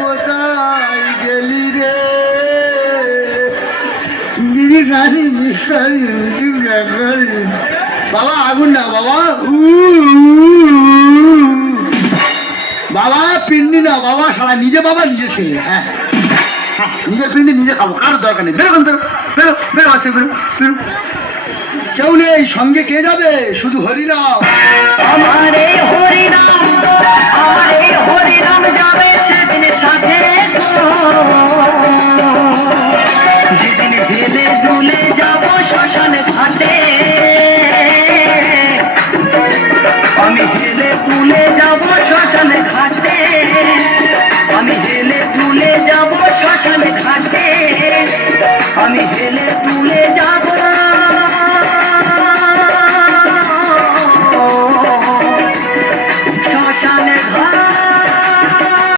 কোথায় গেলি রে? বাবা আগুন না বাবা, বাবা পিন্ডি না বাবা, সারা নিজে বাবা নিজে ছেলে। হ্যাঁ নিজের পিন্ডি নিজে খাবো, কারোর দরকার নেই। বেরো বেরো বেরো বেরো আছে, বেরো বেরো। কেউ নেই সঙ্গে, কে যাবে? শুধু হরিনাম। আমার এই হরিনাম, আমার এই হরিনাম যাবে